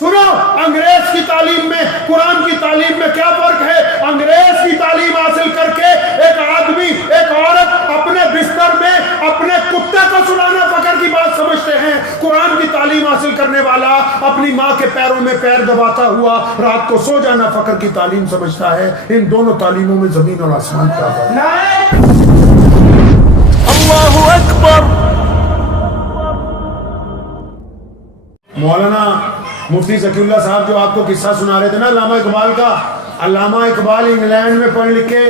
سنو انگریز کی تعلیم میں قرآن کی تعلیم میں کیا فرق ہے؟ انگریز کی تعلیم حاصل کر کے ایک آدمی ایک عورت اپنے بستر میں اپنے کتے کو سلانا فخر کی بات سمجھتے ہیں، قرآن کی تعلیم حاصل کرنے والا اپنی ماں کے پیروں میں پیر دباتا ہوا رات کو سو جانا فخر کی تعلیم سمجھتا ہے۔ ان دونوں تعلیموں میں زمین اور آسمان کا فرق ہے۔ اللہ اکبر۔ مولانا مفتی ذکی اللہ صاحب جو آپ کو قصہ سنا رہے تھے نا علامہ اقبال کا، علامہ اقبال انگلینڈ میں پڑھ لکھ کے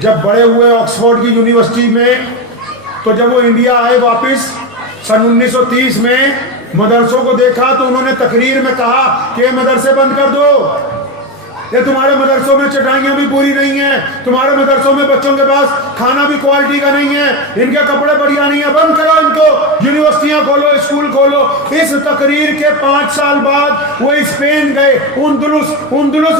جب بڑے ہوئے آکسفورڈ کی یونیورسٹی میں، تو جب وہ انڈیا آئے واپس سن 1930 میں مدرسوں کو دیکھا تو انہوں نے تقریر میں کہا کہ یہ مدرسے بند کر دو، یہ تمہارے مدرسوں میں چٹائیاں بھی پوری نہیں ہیں، تمہارے مدرسوں میں بچوں کے پاس کھانا بھی کوالٹی کا نہیں ہے، ان کے کپڑے بڑھیا نہیں ہیں، بند کرو ان کو، یونیورسٹیاں کھولو، اسکول کھولو۔ اس تقریر کے 5 سال بعد وہ اسپین گئے، اندلس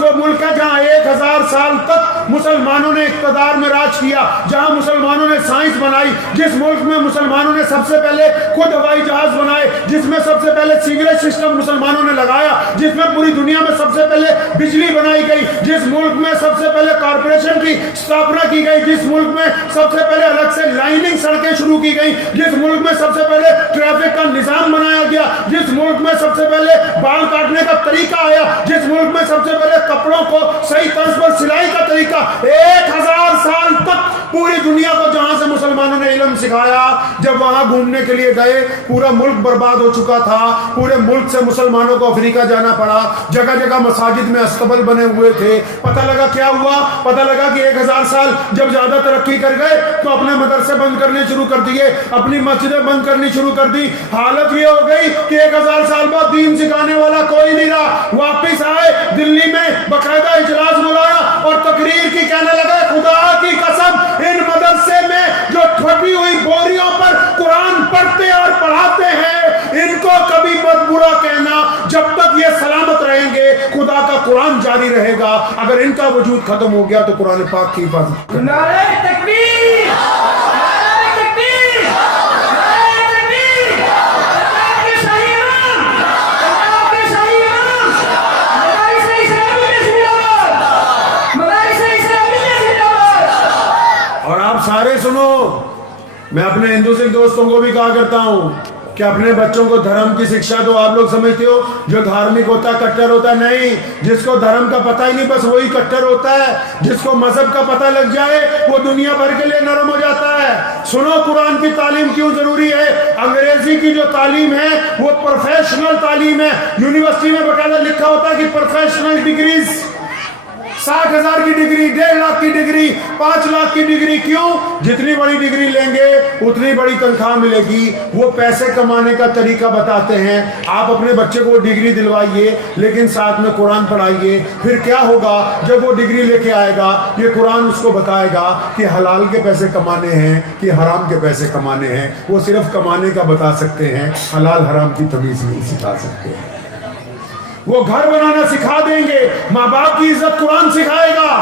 وہ ملک ہے جہاں 1000 سال تک مسلمانوں نے اقتدار میں راج کیا، جہاں مسلمانوں نے سائنس بنائی، جس ملک میں مسلمانوں نے سب سے پہلے خود ہوائی جہاز بنائے، جس میں سب سے پہلے سیوریج سسٹم مسلمانوں نے لگایا، جس میں پوری دنیا میں سب سے پہلے بجلی بنائی گئی، جس ملک میں سب سے پہلے کارپوریشن کی استھاپنا کی گئی، جس ملک میں سب سے پہلے الگ سے لائننگ سڑکیں شروع کی گئی، جس ملک میں سب سے پہلے ٹریفک کا نظام بنایا گیا، جس ملک میں سب سے پہلے بال کاٹنے کا طریقہ آیا، جس ملک میں سب سے پہلے کپڑوں کو صحیح طرز پر سلائی کا طریقہ، 1000 سال تک پوری دنیا کو جہاں سے مسلمانوں نے علم سکھایا، جب وہاں گھومنے کے لیے گئے پورا ملک برباد ہو چکا تھا، پورے ملک سے مسلمانوں کو افریقہ جانا پڑا، جگہ جگہ مساجد میں استبل بنے ہوئے تھے۔ پتہ لگا کیا ہوا؟ پتہ لگا کہ 1000 سال جب زیادہ ترقی کر گئے تو اپنے مدرسے بند کرنے شروع کر دیے، اپنی مسجدیں بند کرنی شروع کر دی۔ حالت یہ ہو گئی کہ 1000 سال بعد دین سکھانے والا کوئی نہیں رہا۔ واپس آئے دلی میں باقاعدہ اجلاس بلایا اور تقریر کی کہنے لگے خدا کی قسم ان مدرسے میں جو پھٹی ہوئی بوریوں پر قرآن پڑھتے اور پڑھاتے ہیں ان کو کبھی مت برا کہنا، جب تک یہ سلامت رہیں گے خدا کا قرآن جاری رہے گا، اگر ان کا وجود ختم ہو گیا تو قرآن پاک کی حفاظت کرنا۔ نعرہ تکبیر، نعرہ تکبیر، نعرہ تکبیر، اللہ کے شاہی امام، اللہ کے شاہی امام، مدارس اسلامیہ زندہ باد، مدارس اسلامیہ زندہ باد۔ اور آپ سارے سنو، میں اپنے ہندو سکھ دوستوں کو بھی کہا کرتا ہوں کہ اپنے بچوں کو دھرم کی شکشا دو۔ آپ لوگ سمجھتے ہو جو دھارمک ہوتا ہے کٹر ہوتا ہے؟ نہیں، جس کو دھرم کا پتہ ہی نہیں بس وہی کٹر ہوتا ہے، جس کو مذہب کا پتہ لگ جائے وہ دنیا بھر کے لیے نرم ہو جاتا ہے۔ سنو قرآن کی تعلیم کیوں ضروری ہے؟ انگریزی کی جو تعلیم ہے وہ پروفیشنل تعلیم ہے، یونیورسٹی میں باقاعدہ لکھا ہوتا ہے کہ پروفیشنل ڈگریز، 60,000 کی ڈگری، 1.5 لاکھ کی ڈگری، 5 لاکھ کی ڈگری۔ کیوں؟ جتنی بڑی ڈگری لیں گے اتنی بڑی تنخواہ ملے گی۔ وہ پیسے کمانے کا طریقہ بتاتے ہیں۔ آپ اپنے بچے کو ڈگری دلوائیے لیکن ساتھ میں قرآن پڑھائیے، پھر کیا ہوگا جب وہ ڈگری لے کے آئے گا یہ قرآن اس کو بتائے گا کہ حلال کے پیسے کمانے ہیں کہ حرام کے پیسے کمانے ہیں۔ وہ صرف کمانے کا بتا سکتے ہیں، حلال حرام کی تمیز نہیں سکھا سکتے۔ وہ گھر بنانا سکھا دیں گے، ماں باپ کی عزت قرآن سکھائے گا۔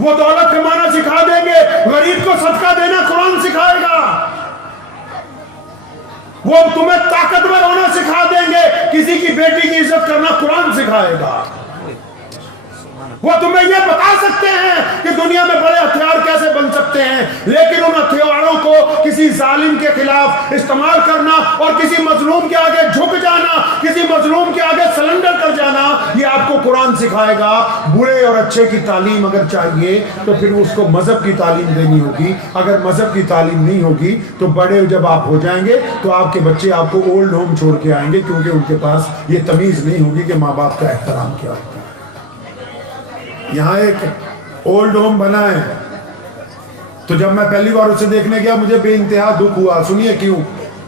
وہ دولت کمانا سکھا دیں گے، غریب کو صدقہ دینا قرآن سکھائے گا۔ وہ تمہیں طاقتور ہونا سکھا دیں گے، کسی کی بیٹی کی عزت کرنا قرآن سکھائے گا۔ وہ تمہیں یہ بتا سکتے ہیں کہ دنیا میں بڑے ہتھیار کیسے بن سکتے ہیں، لیکن ان ہتھیاروں کو کسی ظالم کے خلاف استعمال کرنا اور کسی مظلوم کے آگے جھک جانا، کسی مظلوم کے آگے سلنڈر کر جانا، یہ آپ کو قرآن سکھائے گا۔ برے اور اچھے کی تعلیم اگر چاہیے تو پھر اس کو مذہب کی تعلیم دینی ہوگی۔ اگر مذہب کی تعلیم نہیں ہوگی تو بڑے جب آپ ہو جائیں گے تو آپ کے بچے آپ کو اولڈ ہوم چھوڑ کے آئیں گے، کیونکہ ان کے پاس یہ تمیز نہیں ہوگی کہ ماں باپ کا احترام کیا ہوتا ہے۔ یہاں ایک اولڈ ہوم بنا ہے تو جب میں پہلی بار اسے دیکھنے گیا مجھے بے انتہا دکھ ہوا۔ سنیے کیوں؟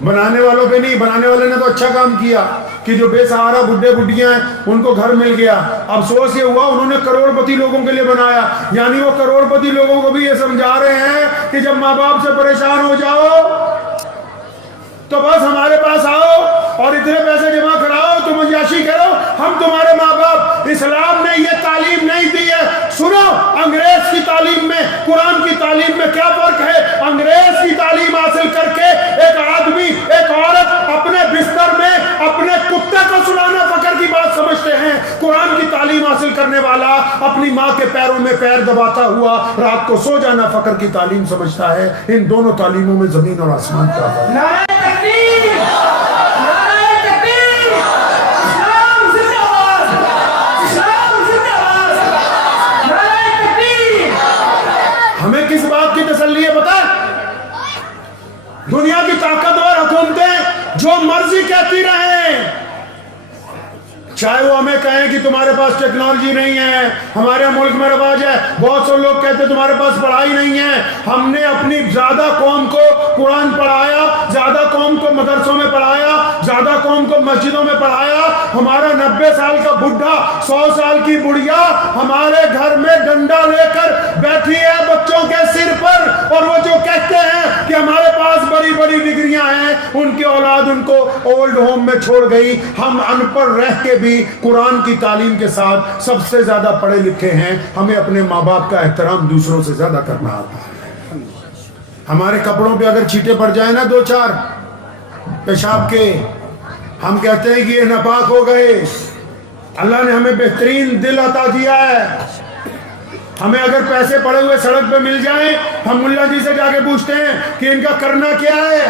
بنانے والوں پہ نہیں، بنانے والے نے تو اچھا کام کیا کہ جو بے سہارا بڈھے بڈھیاں ہیں ان کو گھر مل گیا۔ افسوس یہ ہوا انہوں نے کروڑ پتی لوگوں کے لیے بنایا، یعنی وہ کروڑ پتی لوگوں کو بھی یہ سمجھا رہے ہیں کہ جب ماں باپ سے پریشان ہو جاؤ تو بس ہمارے پاس آؤ اور اتنے پیسے جمع کراؤ، تم عیاشی کرو، ہم تمہارے ماں باپ۔ اسلام نے یہ تعلیم نہیں دی ہے۔ سنو انگریز کی تعلیم میں قرآن کی تعلیم میں کیا فرق ہے؟ انگریز کی تعلیم حاصل کر کے ایک آدمی ایک عورت اپنے بستر میں اپنے کتے کو سلانا فخر کی حاصل کرنے والا اپنی ماں کے پیروں میں پیر دباتا ہوا رات کو سو جانا فقر کی تعلیم سمجھتا ہے. ان دونوں تعلیموں میں زمین اور آسمان کا فرق ہے. نعرہ تکبیر! نعرہ تکبیر! اسلام زندہ باد! اسلام زندہ باد! نعرہ تکبیر! ہمیں کس بات کی تسلی ہے پتہ ہے؟ دنیا کی طاقتور حکومتیں جو مرضی کہتی رہیں، چاہے وہ ہمیں کہیں کہ تمہارے پاس ٹیکنالوجی نہیں ہے، ہمارے ملک میں رواج ہے. بہت سے لوگ کہتے ہیں تمہارے پاس پڑھائی نہیں ہے. ہم نے اپنی زیادہ قوم کو قرآن پڑھایا، زیادہ قوم کو مدرسوں میں پڑھایا، زیادہ قوم کو مسجدوں میں پڑھایا. ہمارا 90 سال کا بڈھا، 100 سال کی بڑھیا ہمارے گھر میں ڈنڈا لے کر بیٹھی ہے بچوں کے سر پر، اور وہ جو کہتے ہیں کہ ہمارے پاس بڑی بڑی ڈگریاں ہیں، ان کی اولاد ان کو اولڈ ہوم میں چھوڑ گئی. ہم ان پڑھ رہ کے بھی قرآن کی تعلیم کے ساتھ سب سے زیادہ پڑھے لکھے ہیں. ہمیں اپنے ماں باپ کا احترام دوسروں سے زیادہ کرنا آتا ہے. ہمارے کپڑوں پہ اگر چھینٹے پڑ جائیں نا 2-4 پیشاب کے، ہم کہتے ہیں کہ یہ ناپاک ہو گئے. اللہ نے ہمیں بہترین دل عطا کیا ہے. ہمیں اگر پیسے پڑے ہوئے سڑک پہ مل جائیں، ہم ملا جی سے جا کے پوچھتے ہیں کہ ان کا کرنا کیا ہے.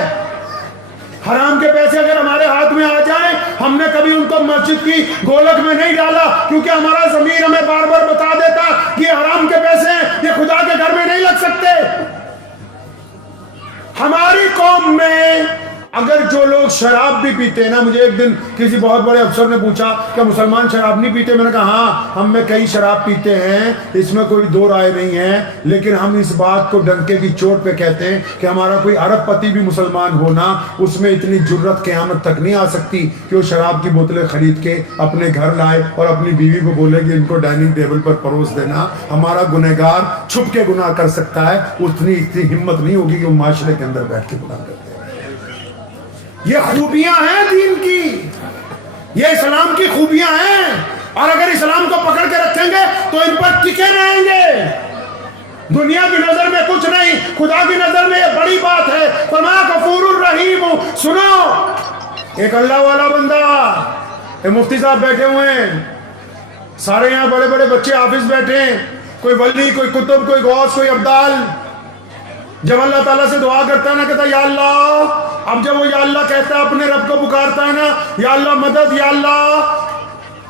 حرام کے پیسے اگر ہمارے ہاتھ میں آ جائیں، ہم نے کبھی ان کو مسجد کی گولک میں نہیں ڈالا، کیونکہ ہمارا ضمیر ہمیں بار بار بتا دیتا کہ یہ حرام کے پیسے ہیں، یہ خدا کے گھر میں نہیں لگ سکتے. ہماری قوم میں اگر جو لوگ شراب بھی پیتے ہیں نا، مجھے ایک دن کسی بہت بڑے افسر نے پوچھا کہ مسلمان شراب نہیں پیتے. میں نے کہا ہاں، ہم میں کئی شراب پیتے ہیں، اس میں کوئی دو رائے نہیں ہے، لیکن ہم اس بات کو ڈنکے کی چوٹ پہ کہتے ہیں کہ ہمارا کوئی عرب پتی بھی مسلمان ہونا، اس میں اتنی جرت قیامت تک نہیں آ سکتی کہ وہ شراب کی بوتلیں خرید کے اپنے گھر لائے اور اپنی بیوی کو بولے کہ ان کو ڈائننگ ٹیبل پر پروس دینا. ہمارا گنہگار چھپ کے گناہ کر سکتا ہے، اتنی ہمت نہیں ہوگی کہ وہ معاشرے کے اندر بیٹھ کے گناہ کرتے. یہ خوبیاں ہیں دین کی، یہ اسلام کی خوبیاں ہیں، اور اگر اسلام کو پکڑ کے رکھیں گے تو ان پر ٹکے رہیں گے. دنیا کی نظر میں کچھ نہیں، خدا کی نظر میں یہ بڑی بات ہے. فرمایا غفور الرحیم. سنو، ایک اللہ والا بندہ، ایک مفتی صاحب بیٹھے ہوئے ہیں، سارے یہاں بڑے بڑے بچے حافظ بیٹھے ہیں، کوئی ولی، کوئی کتب، کوئی غوث، کوئی ابدال. جب اللہ تعالیٰ سے دعا کرتا ہے نا، کہتا ہے یا اللہ. اب جب وہ یا اللہ کہتا ہے، اپنے رب کو پکارتا ہے نا، یا اللہ مدد، یا اللہ،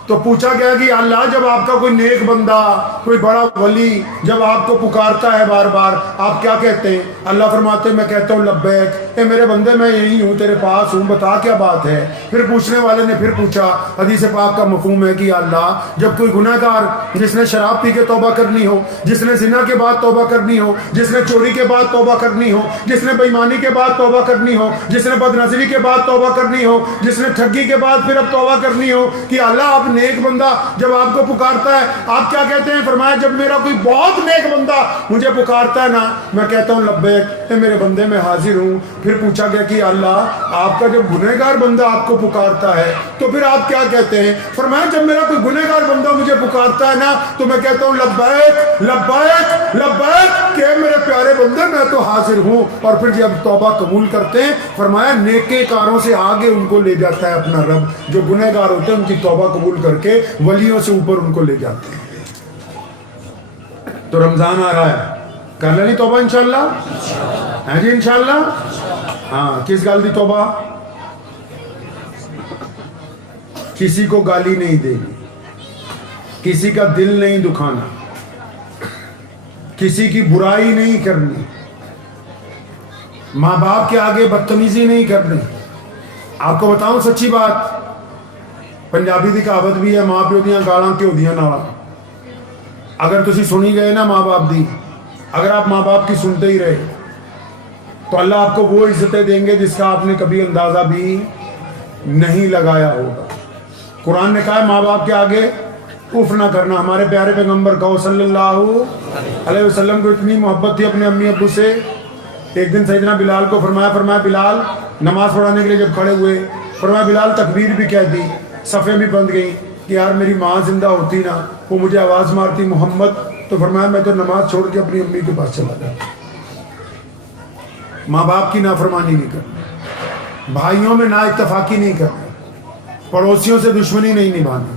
تو پوچھا گیا کہ یا اللہ جب آپ کا کوئی نیک بندہ، کوئی بڑا ولی جب آپ کو پکارتا ہے بار بار، آپ کیا کہتے ہیں؟ اللہ فرماتے ہیں میں کہتا ہوں لبیک. اے میرے بندے میں یہی ہوں، تیرے پاس ہوں، بتا کیا بات ہے. پھر پوچھنے والے نے پھر پوچھا، حدیث پاک کا مفہوم ہے کہ یا اللہ جب کوئی گناہ گار جس نے شراب پی کے توبہ کرنی ہو، جس نے زنا کے بعد توبہ کرنی ہو، جس نے چوری کے بعد توبہ کرنی ہو، جس نے بے ایمانی کے بعد توبہ کرنی ہو، جس نے بد نظری کے بعد توبہ کرنی ہو، جس نے ٹھگی کے بعد پھر اب توبہ کرنی ہو، کہ اللہ آپ نیک بندہ جب آپ کو پکارتا ہے آپ کیا کہتے ہیں؟ فرمایا جب میرا کوئی بہت نیک بندہ مجھے پکارتا ہے نا، میں کہتا ہوں لبیک، اے میرے بندے میں حاضر ہوں. پھر پوچھا گیا کہ اللہ آپ کا جب گنہگار بندہ آپ کو پکارتا ہے تو پھر آپ کیا کہتے ہیں؟ فرمایا جب میرا کوئی گنہگار بندہ مجھے پکارتا ہے نا تو میں کہتا ہوں لبیک لبیک لبیک، کہ میرے پیارے بندے میں تو حاضر ہوں. اور پھر جب توبہ قبول کرتے ہیں، فرمایا نیکے کاروں سے آگے ان کو لے جاتا ہے اپنا رب. جو گنہگار ہوتے ہیں ان کی توبہ قبول کر کے ولیوں سے اوپر ان کو لے جاتے ہیں. تو رمضان آ رہا ہے، کر لینی توبہ انشاءاللہ. ہے جی انشاءاللہ. ہاں، کس گال دی توبہ؟ کسی کو گالی نہیں دینی، کسی کا دل نہیں دکھانا، کسی کی برائی نہیں کرنی، ماں باپ کے آگے بدتمیزی نہیں کرنی. آپ کو بتاؤں سچی بات، پنجابی دی کہاوت بھی ہے، ماں پیو دیاں گالاں کیوں دیاں نالاں. اگر تسی سنی گئے نا ماں باپ دی، اگر آپ ماں باپ کی سنتے ہی رہے تو اللہ آپ کو وہ عزتیں دیں گے جس کا آپ نے کبھی اندازہ بھی نہیں لگایا ہوگا. قرآن نے کہا ہے ماں باپ کے آگے اف نہ کرنا. ہمارے پیارے پیغمبر کہو صلی اللہ علیہ وسلم کو اتنی محبت تھی اپنے امی ابو سے. ایک دن سیدنا بلال کو فرمایا بلال نماز پڑھانے کے لیے جب کھڑے ہوئے، فرمایا بلال تکبیر بھی کہہ دی، صفیں بھی بند گئیں کہ یار میری ماں زندہ ہوتی نا، وہ مجھے آواز مارتی محمد، تو فرمایا میں تو نماز چھوڑ کے اپنی امی کے پاس چلا جاتا. ماں باپ کی نافرمانی نہیں کرنی، بھائیوں میں نا اتفاقی نہیں کرنی، پڑوسیوں سے دشمنی نہیں نبھانی.